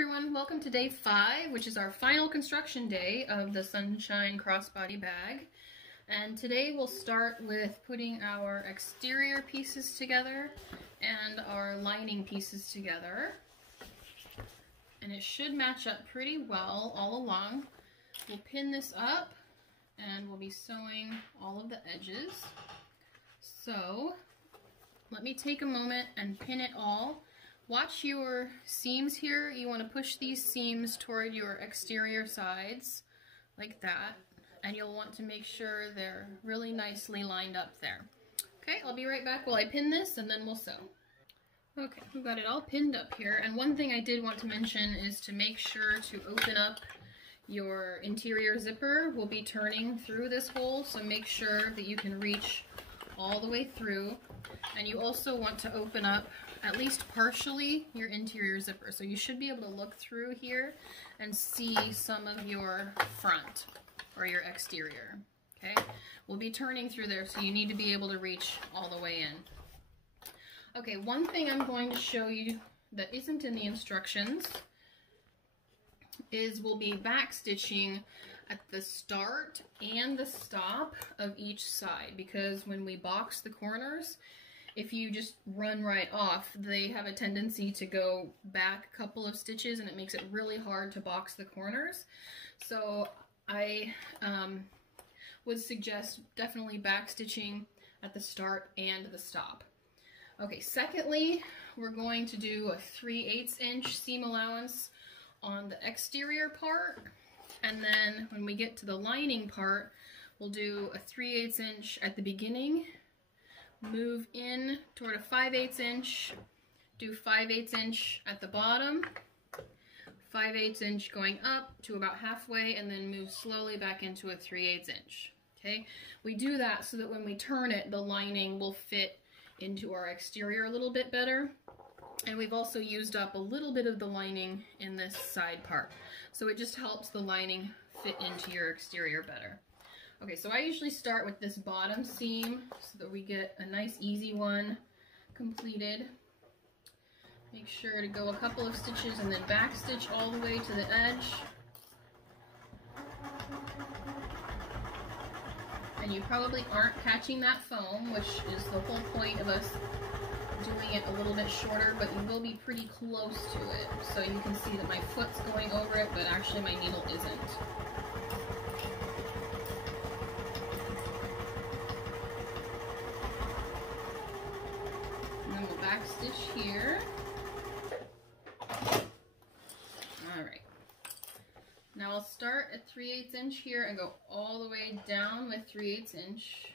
everyone, welcome to day 5, which is our final construction day of the Sunshine Crossbody bag. And today we'll start with putting our exterior pieces together and our lining pieces together. And it should match up pretty well all along. We'll pin this up and we'll be sewing all of the edges. So let me take a moment and pin it all. Watch your seams here. You want to push these seams toward your exterior sides like that, and you'll want to make sure they're really nicely lined up there. Okay, I'll be right back while I pin this and then we'll sew. Okay, we've got it all pinned up here, and one thing I did want to mention is to make sure to open up your interior zipper. We'll be turning through this hole, so make sure that you can reach all the way through. And you also want to open up at least partially your interior zipper. So you should be able to look through here and see some of your front or your exterior. Okay, we'll be turning through there, so you need to be able to reach all the way in. Okay, one thing I'm going to show you that isn't in the instructions is we'll be back stitching at the start and the stop of each side, because when we box the corners, if you just run right off, they have a tendency to go back a couple of stitches and it makes it really hard to box the corners. So I would suggest definitely back stitching at the start and the stop. Okay, secondly, we're going to do a 3/8 inch seam allowance on the exterior part, and then when we get to the lining part, we'll do a 3/8 inch at the beginning, move in toward a 5/8 inch, do 5/8 inch at the bottom, 5/8 inch going up to about halfway, and then move slowly back into a 3/8 inch. Okay, we do that so that when we turn it, the lining will fit into our exterior a little bit better. And we've also used up a little bit of the lining in this side part, so it just helps the lining fit into your exterior better. Okay, so I usually start with this bottom seam so that we get a nice easy one completed. Make sure to go a couple of stitches and then back stitch all the way to the edge. And you probably aren't catching that foam, which is the whole point of us doing it a little bit shorter, but you will be pretty close to it. So you can see that my foot's going over it, but actually my needle isn't. Back stitch here. Alright. Now I'll start at 3/8 inch here and go all the way down with 3/8 inch.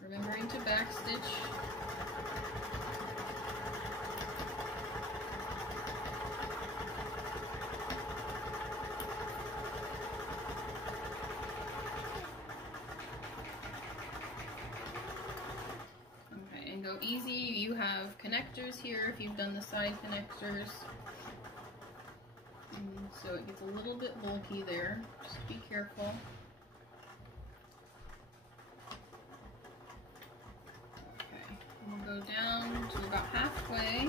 Remembering to back stitch. Go easy. You have connectors here if you've done the side connectors. So it gets a little bit bulky there. Just be careful. Okay, we'll go down to about halfway.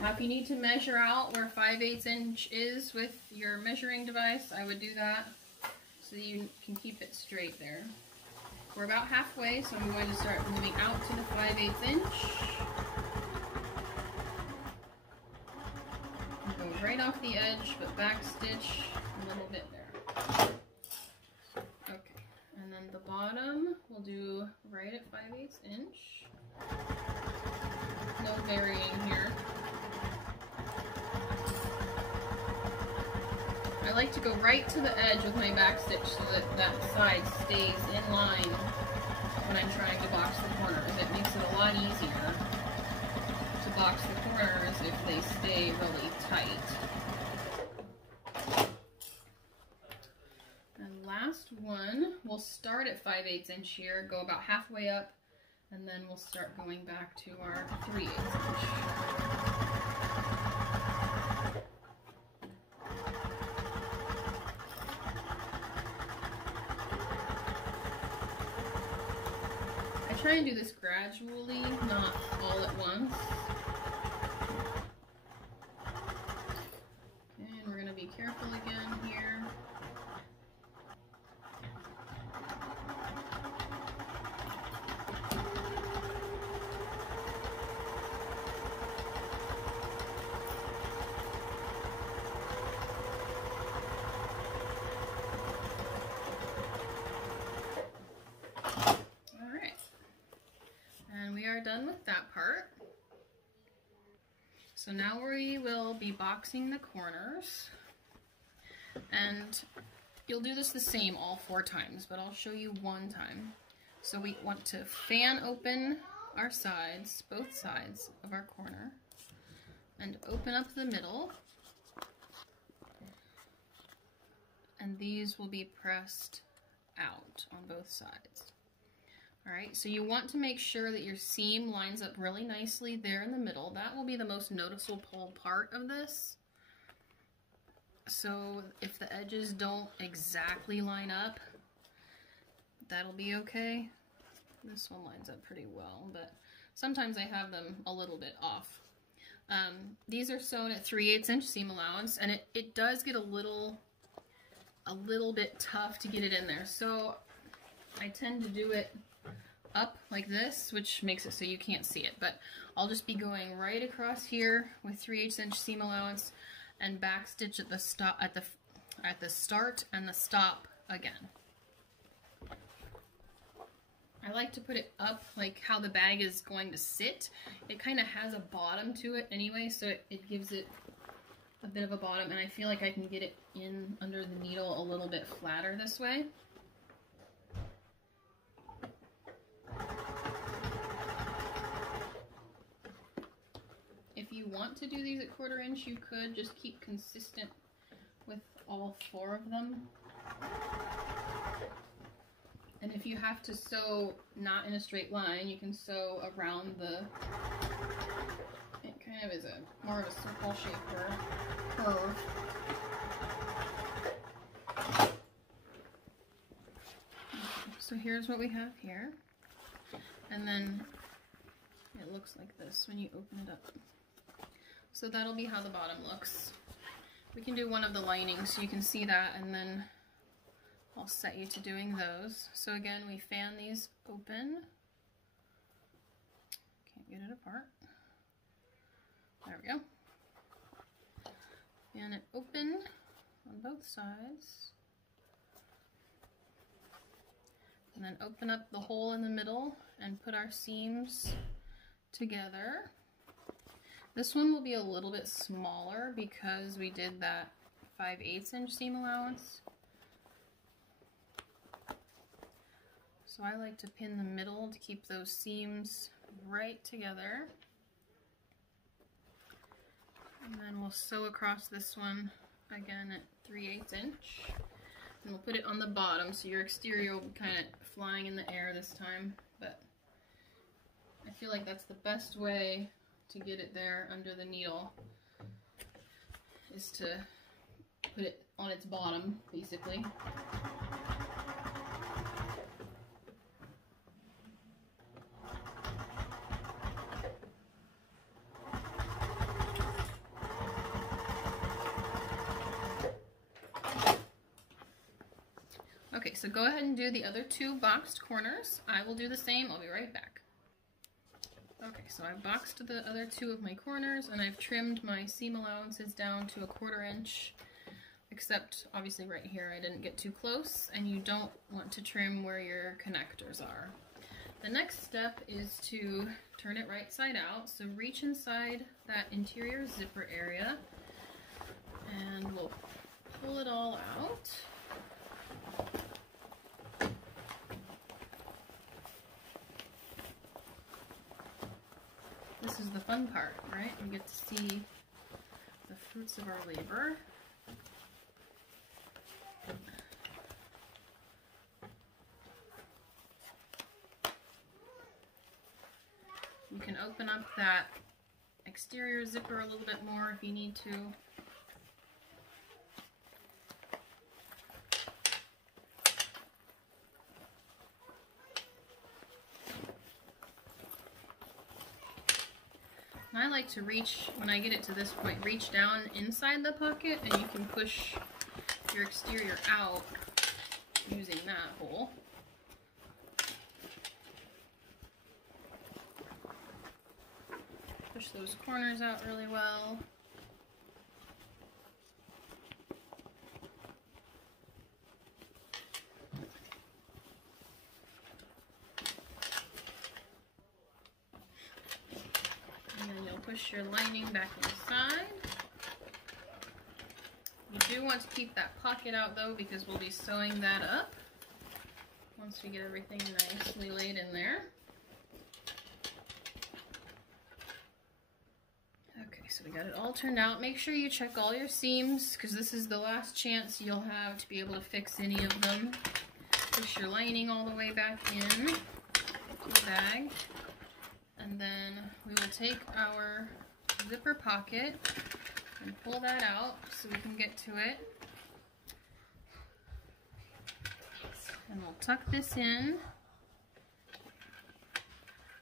Now if you need to measure out where 5/8 inch is with your measuring device, I would do that so that you can keep it straight there. We're about halfway, so I'm going to start moving out to the 5/8 inch. And go right off the edge, but back stitch a little bit there. Okay, and then the bottom we'll do right at 5/8 inch. No varying here. I like to go right to the edge with my back stitch so that that side stays in line when I'm trying to box the corners. It makes it a lot easier to box the corners if they stay really tight. And last one, we'll start at 5/8 inch here, go about halfway up, and then we'll start going back to our 3/8 inch. Try and do this gradually, not all at once. done with that part. So now we will be boxing the corners, and you'll do this the same all 4 times, but I'll show you one time. So we want to fan open our sides, both sides of our corner, and open up the middle, and these will be pressed out on both sides. Alright, so you want to make sure that your seam lines up really nicely there in the middle. That will be the most noticeable part of this. So if the edges don't exactly line up, that'll be okay. This one lines up pretty well, but sometimes I have them a little bit off. These are sewn at 3/8 inch seam allowance, and it does get a little bit tough to get it in there. So I tend to do it up like this, which makes it so you can't see it, but I'll just be going right across here with 3/8 inch seam allowance and back stitch at the start and the stop again. I like to put it up like how the bag is going to sit. It kind of has a bottom to it anyway, so it gives it a bit of a bottom, and I feel like I can get it in under the needle a little bit flatter this way. If you want to do these at 1/4 inch, you could just keep consistent with all 4 of them. And if you have to sew not in a straight line, you can sew around the, it kind of is a more of a circle shape or curve. So here's what we have here. And then it looks like this when you open it up. So that'll be how the bottom looks. We can do one of the linings so you can see that, and then I'll set you to doing those. So again, we fan these open. Can't get it apart. There we go. Fan it open on both sides. And then open up the hole in the middle and put our seams together. This one will be a little bit smaller because we did that 5/8 inch seam allowance. So I like to pin the middle to keep those seams right together. And then we'll sew across this one again at 3/8 inch. And we'll put it on the bottom, so your exterior will be kind of flying in the air this time. But I feel like that's the best way to get it there under the needle, is to put it on its bottom, basically. Okay, so go ahead and do the other 2 boxed corners. I will do the same. I'll be right back. Okay, so I've boxed the other 2 of my corners, and I've trimmed my seam allowances down to 1/4 inch, except obviously right here I didn't get too close, and you don't want to trim where your connectors are. The next step is to turn it right side out, so reach inside that interior zipper area, and we'll pull it all out. This is the fun part, right? We get to see the fruits of our labor. You can open up that exterior zipper a little bit more if you need to. I like to reach, when I get it to this point, reach down inside the pocket, and you can push your exterior out using that hole. Push those corners out really well. push your lining back inside. You do want to keep that pocket out though, because we'll be sewing that up once we get everything nicely laid in there. Okay, so we got it all turned out. Make sure you check all your seams, because this is the last chance you'll have to be able to fix any of them. Push your lining all the way back in to the bag. And then we will take our zipper pocket and pull that out so we can get to it. And we'll tuck this in.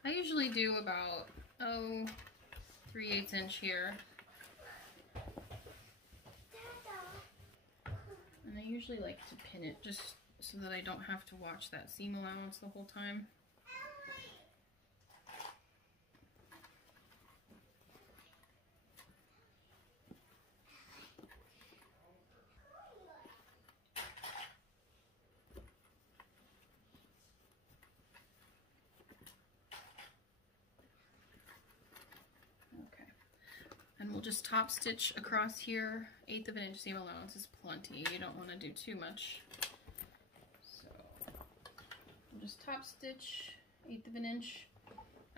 I usually do about, 3/8 inch here. And I usually like to pin it just so that I don't have to watch that seam allowance the whole time. And we'll just top stitch across here. 1/8 of an inch seam allowance is plenty. You don't want to do too much. So we'll just top stitch 1/8 of an inch.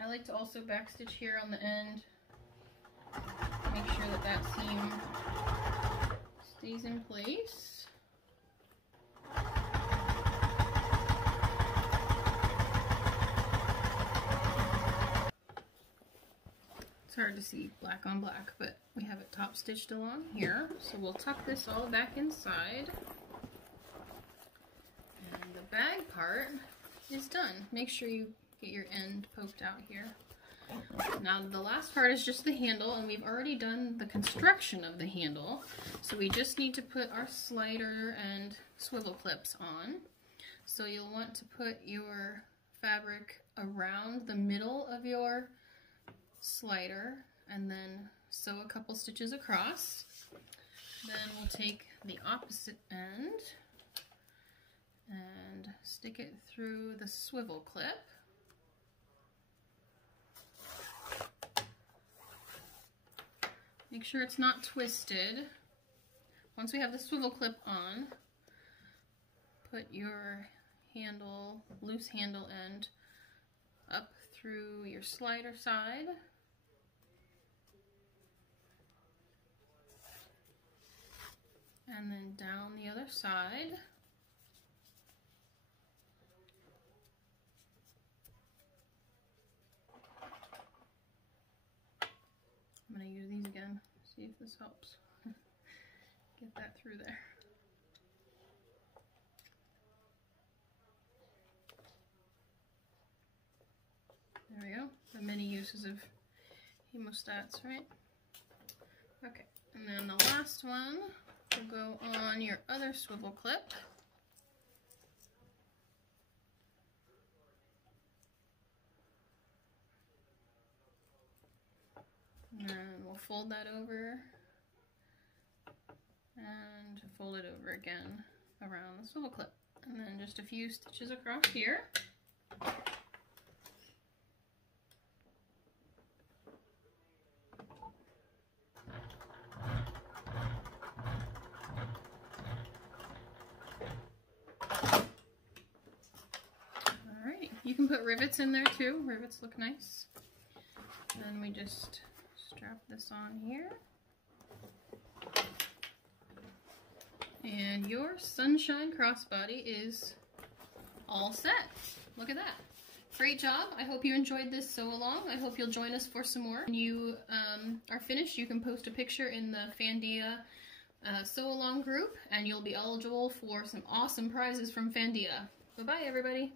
I like to also back stitch here on the end. Make sure that that seam stays in place. It's hard to see black on black, but we have it top stitched along here. So we'll tuck this all back inside. And the bag part is done. Make sure you get your end poked out here. Now the last part is just the handle, and we've already done the construction of the handle. So we just need to put our slider and swivel clips on. So you'll want to put your fabric around the middle of your slider and then sew a couple stitches across. Then we'll take the opposite end and stick it through the swivel clip. Make sure it's not twisted. Once we have the swivel clip on, put your handle, loose handle end up through your slider side. And then down the other side. I'm going to use these again, see if this helps. Get that through there. There we go. The many uses of hemostats, right? Okay, and then the last one will go on your other swivel clip. And then we'll fold that over and fold it over again around the swivel clip. And then just a few stitches across here. You can put rivets in there too. Rivets look nice. Then we just strap this on here. And your sunshine crossbody is all set. Look at that. Great job. I hope you enjoyed this sew along. I hope you'll join us for some more. When you are finished, you can post a picture in the Fandia sew along group, and you'll be eligible for some awesome prizes from Fandia. Bye-bye, everybody.